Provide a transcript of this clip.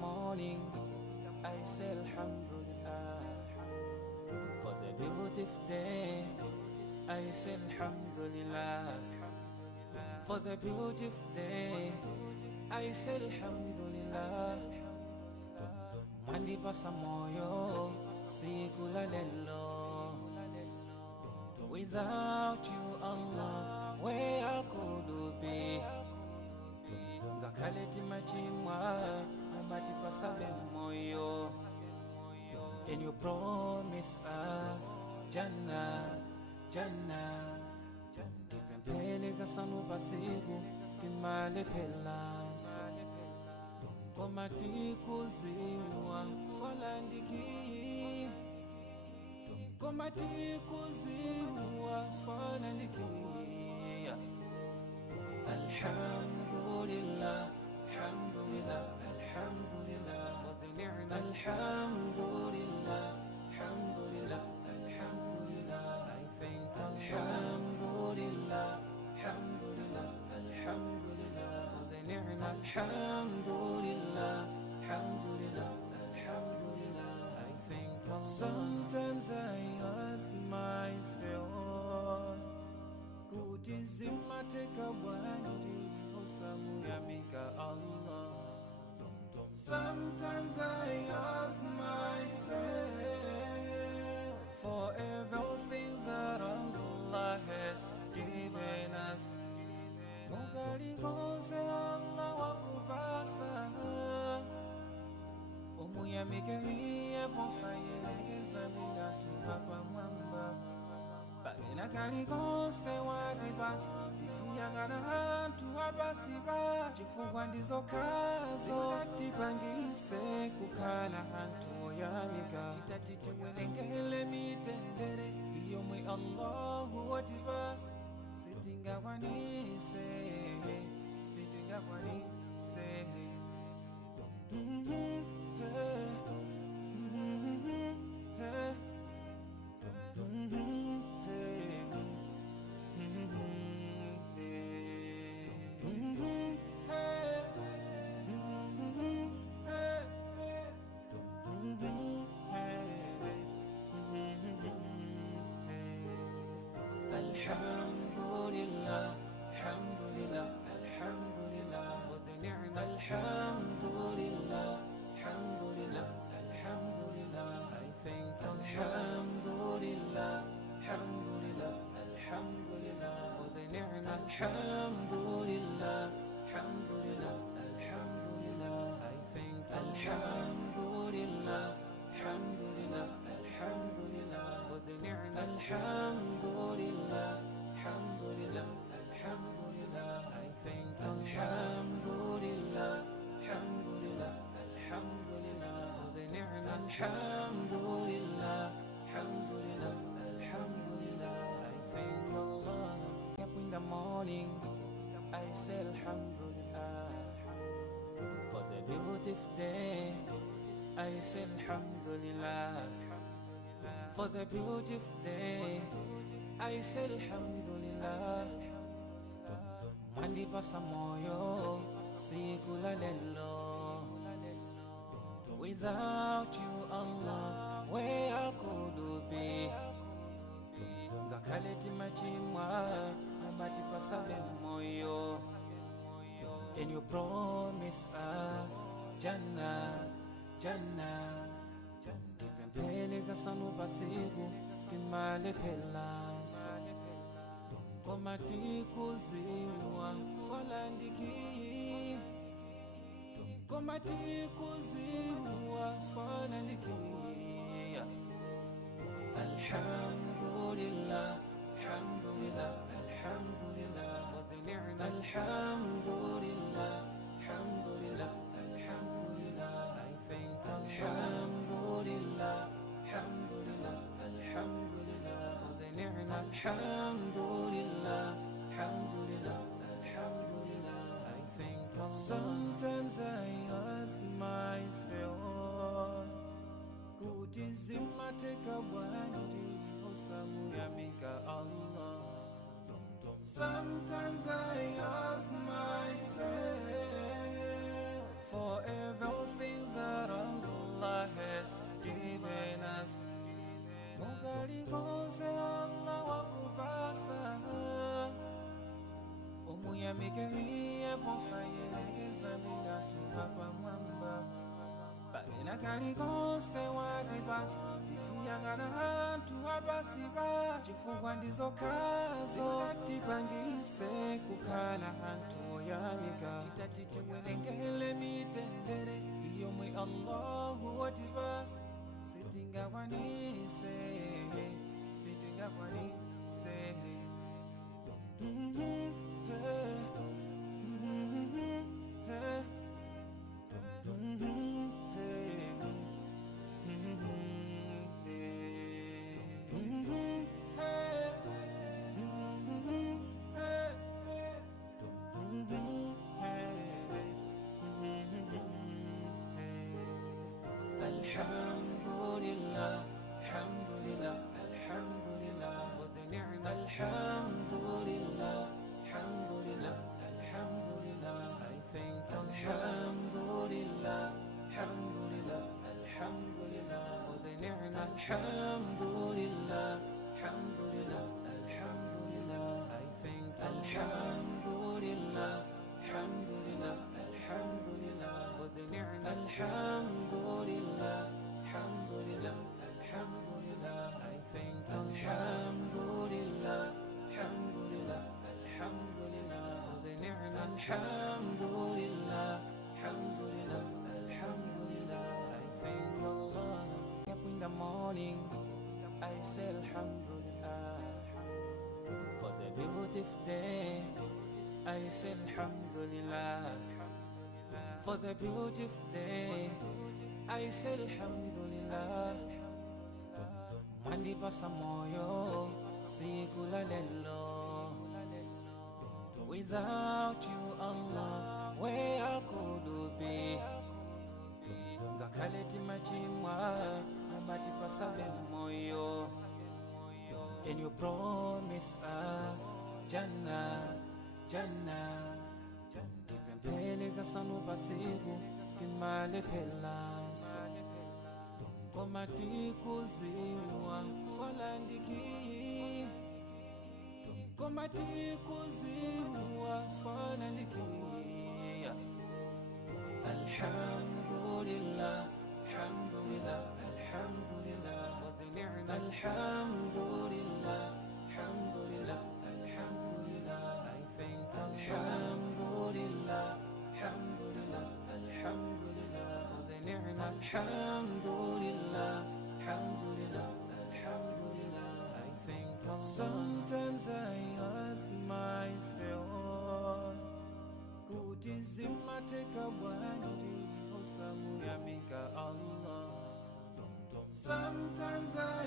morning, I say Alhamdulillah. For the beautiful day, I say Alhamdulillah. For the beautiful day, I say Alhamdulillah. Mandipasa moyo siku la lelo. Without you, Allah, where could be? Ngakaleti machimwa, matipasa moyo. Can you promise us Jannah, Jannah? Tipempele kasanu pasiku, timale pelanso. Komati kuziwa, solandiki. Komati kuziwa, solandiki. Alhamdulillah, alhamdulillah, alhamdulillah for the ni'mah. Alhamdulillah, alhamdulillah, alhamdulillah. I thank Alhamdulillah, alhamdulillah, alhamdulillah for the ni'mah. Alhamdulillah, alhamdulillah, alhamdulillah. I thank Allah. Sometimes I ask myself, kutizima teka bwandi osamu yamika Allah. Sometimes I ask myself, for everything that Allah has given us, mugali konse Allah wakubasa. Omuyamike hiye posa yelegeza biyatu hapa mwamba. Bagina kali konse watibasi, sisiyagana hantu abasiba. Chifungwa ndizo kazo, katipangise kukala hantu yamika. Titatiti welengele mitendere, iyo mwe Allahu watibasi. Sitinga wanise, sitinga wanise. Alhamdulillah, alhamdulillah, alhamdulillah for the ni'mah. Alhamdulillah, alhamdulillah, alhamdulillah. I thank Alhamdulillah, alhamdulillah, alhamdulillah for the ni'mah. Alhamdulillah, alhamdulillah, alhamdulillah. I thank Alhamdulillah, alhamdulillah, alhamdulillah for the ni'mah. Alhamdulillah, alhamdulillah, alhamdulillah. I thank Alhamdulillah, alhamdulillah, alhamdulillah for the ni'mah. Alhamdulillah, alhamdulillah, alhamdulillah. I thank Allah. Up in the morning, I say Alhamdulillah. For the beautiful day, I say Alhamdulillah. For the beautiful day, I say Alhamdulillah. Mandipasa moyo siku la lelo. Without you, Allah, where could be? Ngakaleti machimwa, matipasa moyo. Can you promise us Jannah, Jannah? Tipempele kasanu pasiku, timale pelanso. Komati kuziwa, solandiki. Komati kuziwa, solandiki. Alhamdulillah, alhamdulillah, alhamdulillah for the ni'mah. Alhamdulillah, alhamdulillah, alhamdulillah. I thank Alhamdulillah, alhamdulillah, alhamdulillah for the ni'mah. Alhamdulillah, alhamdulillah, alhamdulillah. I thank Allah. Sometimes I ask myself, kutizima teka bwandi osamu yamika Allah. Sometimes I ask myself, for everything Kenakalikonse watipasa tiziyang'ana anthu apasipa chifukwa ndizokhazo zingatipangise kukhala anthu oyamika. Titati tiwerengele mitendere yomwe Allahu watipasa sitingakwanise. Alhamdulillah, alhamdulillah, alhamdulillah for the ni'mah. Alhamdulillah, alhamdulillah, alhamdulillah. I thank Alhamdulillah, alhamdulillah, alhamdulillah for the ni'mah. Alhamdulillah, alhamdulillah, alhamdulillah. I thank Alhamdulillah, alhamdulillah, alhamdulillah for the ni'mah. Alhamdulillah, alhamdulillah, alhamdulillah. I thank Alhamdulillah, alhamdulillah, alhamdulillah for the ni'mah. Alhamdulillah, alhamdulillah, alhamdulillah. I thank Allah. Up in the morning, I say Alhamdulillah for the beautiful day. I say Alhamdulillah for the beautiful day. I say Alhamdulillah. Mandipasa moyo siku la lelo. Without you Allah, where I could be. Ngakaleti machimwa matipasa moyo. And you promise us Jannah, Jannah. Tipempele kasanu pasiku timale pelanso. Komati kuziwa solandiki. Komati kuziwa solandiki. Alhamdulillah, alhamdulillah, alhamdulillah for the ni'mah. Alhamdulillah, alhamdulillah, alhamdulillah. I thank Alhamdulillah, alhamdulillah, alhamdulillah for the ni'mah. Alhamdulillah, alhamdulillah, alhamdulillah. I thank Allah. Sometimes I ask myself, kuti zimateka bwanji osamuyamika Allah. Sometimes I